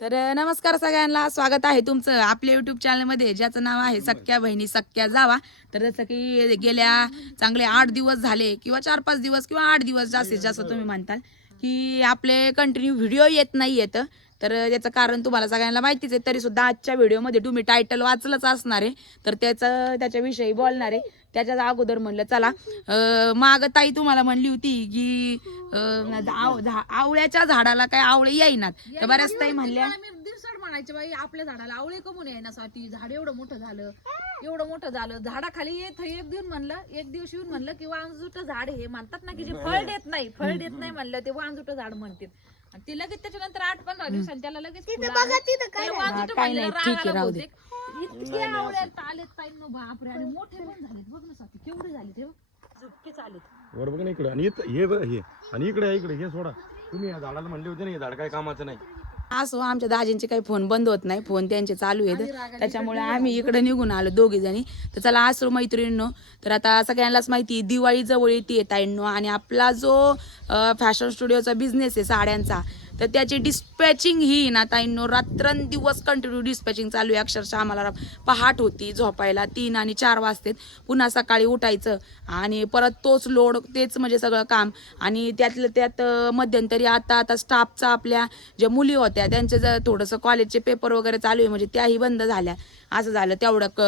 तर नमस्कार सगळ्यांना. स्वागत आहे तुमचं आपल्या युट्यूब चॅनलमध्ये ज्याचं नाव आहे सख्या बहिणी सख्या जावा. तर जसं की गेल्या चांगले आठ दिवस झाले किंवा चार पाच दिवस किंवा आठ दिवस जास्तीत जास्त तुम्ही म्हणताल की आपले कंटिन्यू व्हिडिओ येत नाही येत तर त्याचं कारण तुम्हाला सगळ्यांना माहितीच आहे तरी सुद्धा आजच्या व्हिडिओमध्ये तुम्ही टायटल वाचलंच असणार आहे. तर त्याचं त्याच्याविषयी बोलणार आहे. त्याच्या अगोदर म्हणलं चला माग ताई तुम्हाला म्हणली होती की आवळ्याच्या झाडाला काय आवळे येईनात. तर बऱ्याच ताई म्हणल्या म्हणायचे बाई आपल्या झाडाला आवळे कमून येण्यासाठी झाड एवढं मोठं झालं एवढं मोठं झालं. झाडाखाली येत एक दिवस म्हणलं एक दिवस येऊन म्हणलं की वांजुट झाड हे म्हणतात ना की जे फळ देत नाही फळ देत नाही म्हणलं ते वांजुट झाड म्हणतात. आणि ते लगेच त्याच्यानंतर आठ पंधरा दिवसांनी त्याला लगेच फुलं आली. त्याला हा, वांजुटं काय नाही, म्हणलं, ठीक आहे, राग आला राहू दे. बहुतेक. इतके आवळे आलेत ताई नो बापरे आणि मोठे पण झालेत बघ ना स्वाती केवढे झाले ते झुपकेच आलेत वर बघ ना इकडे. आणि इथं- हे बघ हे. आणि इकडे इकडे. हे सोडा. तुम्ही या झाडाला म्हणले होते ना हे झाड काय कामाचं नाही. असो आमच्या दाजींचे काही फोन बंद होत नाही. फोन त्यांचे चालू आहेत. त्याच्यामुळे आम्ही इकडे निघून आलो दोघी जणी तर चला असो मैत्रिणींनो तर आता सगळ्यांनाच माहिती दिवाळी जवळ येते ताईंनो. आणि आपला जो फॅशन स्टुडिओचा बिझनेस आहे साड्यांचा तर त्याची डिस्पॅचिंग ही ना ताईंनो रात्रंदिवस कंटिन्यू डिस्पॅचिंग चालू आहे. अक्षरशः आम्हाला पहाट होती झोपायला. तीन आणि चार वाजतेत. पुन्हा सकाळी उठायचं आणि परत तोच लोड तेच म्हणजे सगळं काम. आणि त्यातलं त्यात मध्यंतरी आता आता स्टाफचा आपल्या ज्या मुली होत्या त्यांचे जर थोडंसं कॉलेजचे पेपर वगैरे चालू आहे म्हणजे त्याही बंद झाल्या. असं झालं तेवढं क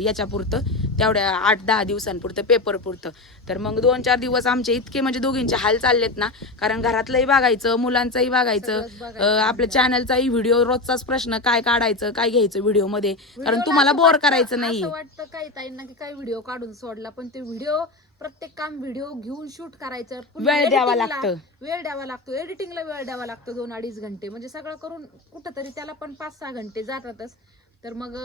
याच्यापुरतं. तेवढ्या आठ दहा दिवसांपुरतं पेपर पुरतं तर मग दोन चार दिवस आमचे इतके म्हणजे दोघींचे हाल चाललेत ना कारण घरातलंही बघायचं मुलांचंही बघायचं आपल्या चॅनलचाही व्हिडिओ रोजचाच प्रश्न काय काढायचं काय घ्यायचं व्हिडिओमध्ये कारण तुम्हाला बोर करायचं नाही. वाटतं काही ताईंना की काही व्हिडिओ काढून सोडला पण ते व्हिडिओ प्रत्येक काम व्हिडिओ घेऊन शूट करायचं. वेळ द्यावा लागतं. वेळ द्यावा लागतो. एडिटिंगला वेळ द्यावा लागतो दोन अडीच घंटे. म्हणजे सगळं करून कुठंतरी त्याला पण पाच सहा घंटे जातातच. तर मग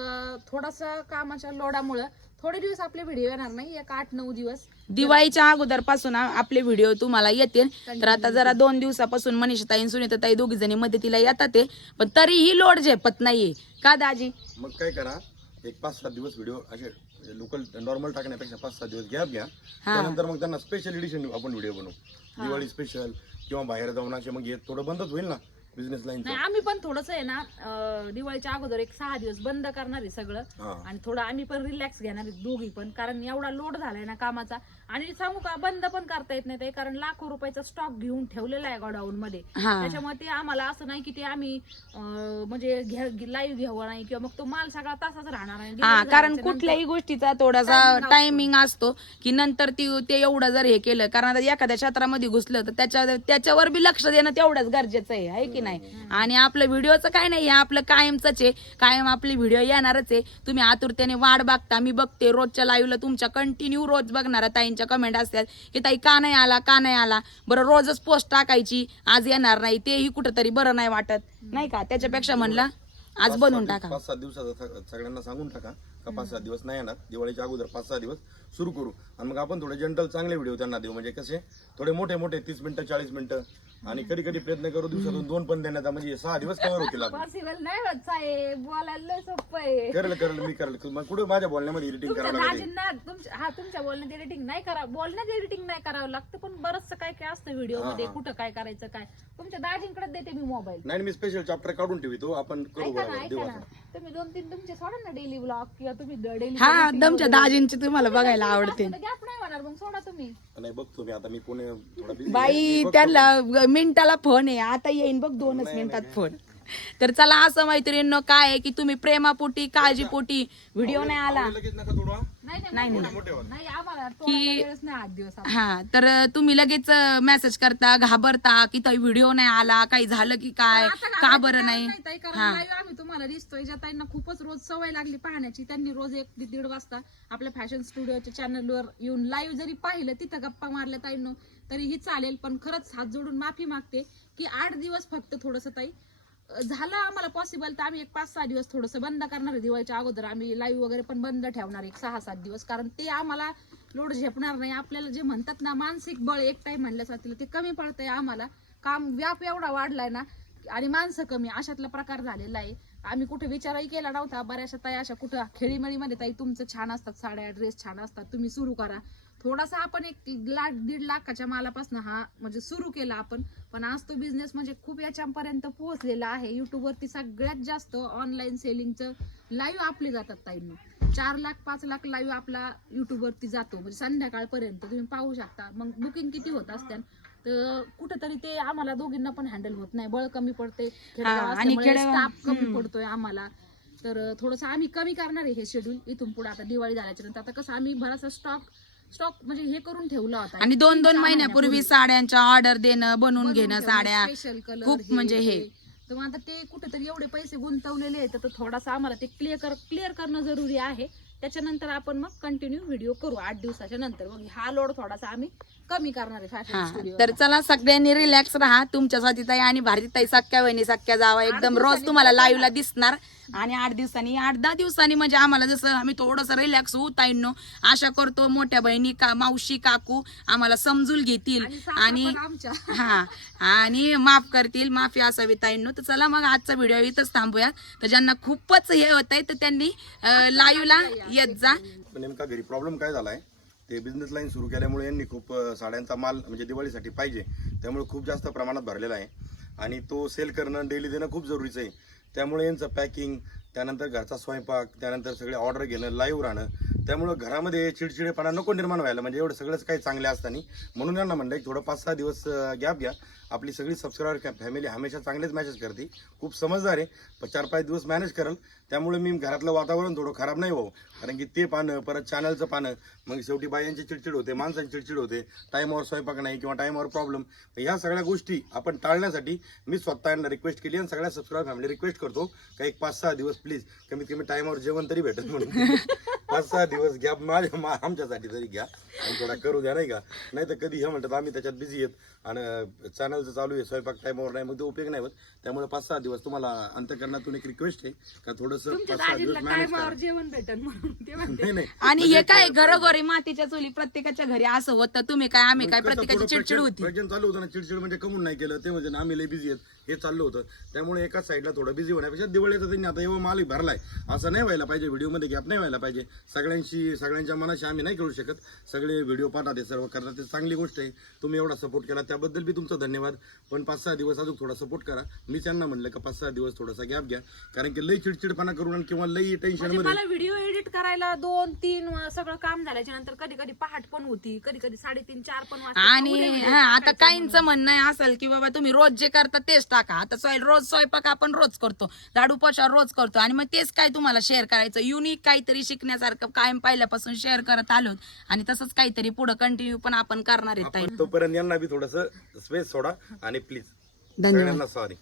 थोडासा कामाच्या लोडामुळं थोडे दिवस आपले व्हिडिओ येणार नाही एक आठ नऊ दिवस. दिवाळीच्या अगोदरपासून आपले व्हिडिओ तुम्हाला येतील. तर आता जरा दोन दिवसापासून मनीषा ताई सुनीता ताई दोघी जणी मदतीला येतात ते. पण तरीही लोड झेपत नाहीये. का दाजी? मग काय करा एक पाच सात दिवस व्हिडिओ असे लोकल नॉर्मल टाकण्यापेक्षा पाच सात दिवस गॅप घ्या. त्यानंतर मग त्यांना स्पेशल एडिशन आपण व्हिडिओ बनवू. दिवाळी स्पेशल किंवा बाहेर जाऊन असे मग थोडं बंदच होईल ना. बिझनेस लाईनचं नाही आम्ही पण थोडस आहे ना अं, दिवाळीच्या अगोदर एक सहा दिवस बंद करणार आहे सगळं. हा. आणि थोडं आम्ही पण रिलॅक्स घेणार आहे दोघी पण कारण एवढा लोड झालाय ना कामाचा. आणि सांगू का बंद पण करता येत नाही ते कारण लाखो रुपयाचा स्टॉक घेऊन ठेवलेला आहे गोडाऊन मध्ये. हा. त्याच्यामुळे ते आम्हाला असं नाही की ते आम्ही अं, म्हणजे लाईव्ह घ्यावं नाही किंवा मग तो माल सगळा तासाच राहणार आहे हा दिवाळी कारण झाल्याच्या कुठल्याही गोष्टीचा थोडासा. टायमिंग असतो की नंतर ती ते एवढं जर हे केलं कारण आता एखाद्या क्षेत्रामध्ये घुसलं तर त्याच्या त्याच्यावर बी लक्ष देणं तेवढंच गरजेचं आहे आहे की नाही. आणि आपलं व्हिडिओचं काय नाही हे आपलं कायमच आहे. कायम आपले व्हिडिओ येणारच आहे. तुम्ही आतुरतेने वाट बघता मी बघते रोजच्या लाईव्हला तुमच्या कंटिन्यू रोज बघणारा ताईंच्या कमेंट असतात की ताई का नाही आला का नाही आला? बरं रोजच पोस्ट टाकायची आज येणार नाही तेही कुठंतरी बरं नाही वाटत. नाही का? त्याच्यापेक्षा म्हणलं आज बनवून टाका. पाच सात दिवसाचा सगळ्यांना सांगून टाका का पाच सात दिवस नाही येणार दिवाळीच्या अगोदर पाच सहा दिवस सुरू करू. आणि मग आपण थोडे जनरल चांगले व्हिडिओ त्यांना देऊ. म्हणजे कसे? थोडे मोठे मोठे तीस मिनिटं चाळीस मिनिटं आणि कधी कधी प्रयत्न करू दिवसातून दोन पण देण्याचा म्हणजे सहा दिवस कव्हर होतील आपले. पॉसिबल नाही होत साहेब. बोलायला लय सोपं आहे. करेल करेल मी करेल. मग कुठे माझ्या बोलण्यामध्ये एडिटिंग तुमच्या करावं लागेल? तुमच्या हा तुमच्या बोलण्यात एडिटिंग नाही करा बोलण्यात एडिटिंग नाही करावं लागतं पण बरंच काय काय असतं व्हिडिओमध्ये कुठं काय करायचं काय? तुमच्या दाजींकडे देते मी मोबाईल नाही मी स्पेशल चॅप्टर काढून ठेवतो आपण करू ऐका ना बरोबर ऐका देऊ ना. आता. तुम्ही दोन तीन तुमचे सोडा ना डेली ब्लॉग किंवा तुम्ही डेली हा तुमच्या दाजींची तुम्हाला बघायला आवडते. गॅप नाही होणार मग सोडा तुम्ही. नाही बघतो मी आता मी पुणे थोडा busy आहे. बाई. त्यांना मिनिटाला फोन आहे. आता येईन बघ दोनच मिनिटात फोन तर चला असं मैत्रिणींनो काय आहे की तुम्ही प्रेमापोटी काळजीपोटी व्हिडिओ नाही आला. लगेच नका सोडवा नाही. हा तर तुम्ही लगेच मेसेज करता घाबरता की ताई व्हिडिओ नाही आला काही झालं की काय? का बरं नाही? आम्ही तुम्हाला दिसतोय ज्या ताईंना खूपच रोज सवय लागली पाहण्याची त्यांनी रोज एक ते दीड वाजता आपल्या फॅशन स्टुडिओच्या चॅनलवर येऊन लाईव्ह जरी पाहिलं तिथं गप्पा मारल्या ताईंनो. तरीही चालेल पण खरंच हात जोडून माफी मागते की आठ दिवस फक्त थोडंसं ताई झालं आम्हाला पॉसिबल तर आम्ही एक पाच सहा दिवस थोडंसं बंद करणार आहे. दिवाळीच्या अगोदर आम्ही लाईव्ह वगैरे पण बंद ठेवणार एक सहा सात दिवस. कारण ते आम्हाला लोड झेपणार नाही. आपल्याला जे म्हणतात ना मानसिक बळ एक टाइम जातील ते कमी पडतंय आम्हाला. काम व्याप एवढा वाढलाय ना आणि माणसं कमी. अशातला प्रकार झालेला आहे. आम्ही कुठे विचारही केला नव्हता. बऱ्याचशा ताई अशा कुठं खेळीमेळीमध्ये ताई तुमचं छान असतात साड्या ड्रेस छान असतात. तुम्ही सुरू करा. थोडासा आपण एक लाख दीड लाखाच्या मालापासून हा म्हणजे सुरू केला आपण. पण आज तो बिझनेस म्हणजे खूप याच्यापर्यंत पोहोचलेला आहे. युट्यूब वरती सगळ्यात जास्त ऑनलाईन सेलिंगचं लाईव्ह आपले जातात ताईंनो. चार लाख पाच लाख लाईव्ह आपला युट्यूब वरती जातो. म्हणजे संध्याकाळपर्यंत तुम्ही पाहू शकता. मग बुकिंग किती होत असत्या तर कुठेतरी ते आम्हाला दोघींना पण हँडल होत नाही. बळ कमी पडते. स्टाफ कमी. पडतोय आम्हाला. तर थोडस आम्ही कमी करणार आहे हे शेड्यूल इथून पुढे आता दिवाळी झाल्याच्यानंतर. आता कसं आम्ही बराचसा स्टॉक स्टॉक म्हणजे हे करून ठेवला होता आणि दोन दोन महिन्यापूर्वी साड्यांच्या ऑर्डर देणं बनवून घेणं साड्या. color, खूप म्हणजे हे. तर मग आता ते कुठेतरी एवढे पैसे गुंतवलेले आहेत तर थोडासा आम्हाला ते क्लिअर क्लिअर करणं जरुरी आहे. त्याच्यानंतर आपण मग कंटिन्यू व्हिडिओ करू आठ दिवसाच्या नंतर. मग हा लोड थोडासा आम्ही कमी करणार आहे फॅशन हा. स्टुडिओ तर चला सगळ्यांनी रिलॅक्स राहा. तुमच्यासाठी ताई आणि भारती ताई सख्या वहिनी सख्या जावा एकदम रोज तुम्हाला लाईव्ह ला दिसणार. आणि आठ दिवसांनी आठ दहा दिवसांनी म्हणजे आम्हाला जसं आम्ही थोडस रिलॅक्स होऊ ताईंनो. आशा करतो मोठ्या बहिणी का मावशी काकू आम्हाला समजून घेतील. आणि आमच्या. हा. आणि माफ करतील माफी असावी ताईंनो. तर चला मग आजचा व्हिडिओ इथंच थांबूया. तर ज्यांना खूपच हे होत आहे तर त्यांनी लाईव्ह ला येत जा. नेमका घरी प्रॉब्लेम काय झालाय? ते बिझनेस लाईन सुरू केल्यामुळे यांनी खूप साड्यांचा माल म्हणजे दिवाळीसाठी पाहिजे. त्यामुळे खूप जास्त प्रमाणात भरलेला आहे. आणि तो सेल करणं डेली देणं खूप जरुरीचं आहे. त्यामुळे यांचं पॅकिंग त्यानंतर घरचा स्वयंपाक त्यानंतर सगळे ऑर्डर घेणं लाईव्ह राहणं त्यामुळं घरामध्ये चिडचिडेपणा नको निर्माण व्हायला. म्हणजे एवढं सगळंच काही चांगलं असताना. म्हणून यांना म्हणलं एक थोडं पाच सहा दिवस गॅप घ्या. आपली सगळी सबस्क्रायबर फॅमिली हमेशा चांगलेच मॅसेज करते. खूप समजदार आहे. चार पाच दिवस मॅनेज करेल. त्यामुळे मी घरातलं वातावरण थोडं खराब नाही व्हावं. कारण की ते पानं परत चॅनलचं पानं मग शेवटी बायांची चिडचिड होते माणसांची चिडचिड होते. टाईमवर स्वयंपाक नाही किंवा टाईमवर प्रॉब्लेम ह्या सगळ्या गोष्टी आपण टाळण्यासाठी मी स्वतः यांना रिक्वेस्ट केली आणि सगळ्या सबस्क्रायबर फॅमिली रिक्वेस्ट करतो. का एक पाच सहा दिवस प्लीज कमीत कमी टाईमवर जेवण तरी भेटत म्हणून. पाच सहा दिवस घ्या माझ्या मा- आमच्यासाठी तरी घ्या. आणि थोडा करू द्या नाही का? नाही तर कधी हे म्हणतात आम्ही त्याच्यात बिझी आहेत. आणि चॅनलचं चालू आहे स्वयंपाक टाईमावर नाही मग तो उपयोग नाही होत. त्यामुळे पाच सहा दिवस तुम्हाला अंतकरणातून एक रिक्वेस्ट आहे का थोडंसं पाच सहा दिवस मॅनेज करा. जेवण भेटन म्हणून ते म्हणते. नाही नाही. आणि हे काय घरोघरी मातीच्या चुली प्रत्येकाच्या घरी असं होतं तुम्ही काय आम्ही काय कसं प्रत्येकाची थोडं चिडचिड होती? चालू होतं ना चिडचिड म्हणजे कमून नाही केलं ते म्हणजे आम्ही लय बिझी आहेत. हे चाललं होतं. त्यामुळे एकाच साईडला थोडं बिझी होण्यापेक्षा दिवाळीचा त्यांनी आता एवढा माल भरलाय. असं नाही व्हायला पाहिजे व्हिडिओमध्ये गॅप नाही व्हायला पाहिजे. सगळ्यांशी सगळ्यांच्या मनाशी आम्ही नाही करू शकत. सगळे व्हिडिओ हे सर्व करतात ते चांगली गोष्ट आहे. तुम्ही एवढा सपोर्ट केला त्याबद्दल बी तुमचा धन्यवाद. पण पाच सहा दिवस अजून थोडा सपोर्ट करा. मी त्यांना म्हणलं का पाच सहा दिवस थोडासा गॅप घ्या. कारण की लई चिडचिडपणा करून किंवा लई टेन्शन म्हणजे मध्ये मला व्हिडिओ एडिट करायला दोन तीन सगळं काम झाल्याच्यानंतर कधी कधी पहाट पण होती. कधी कधी साडेतीन चार पण वाजता आणि हा आता काहींचं म्हणणं आहे असेल की बाबा तुम्ही रोज जे करता तेच टाका. आता स्वय रोज स्वयंपाक आपण रोज करतो. झाडू पोछा रोज करतो. आणि मग तेच काय तुम्हाला शेअर करायचं? युनिक काहीतरी शिकण्यासारखं कायम पहिल्यापासून शेअर करत आलो आणि तसंच काहीतरी पुढे कंटिन्यू पण आपण करणार आहेत ताई. आपण तोपर्यंत यांना बी थोडस स्पेस सोडा. आणि प्लीज धन्यवाद. सॉरी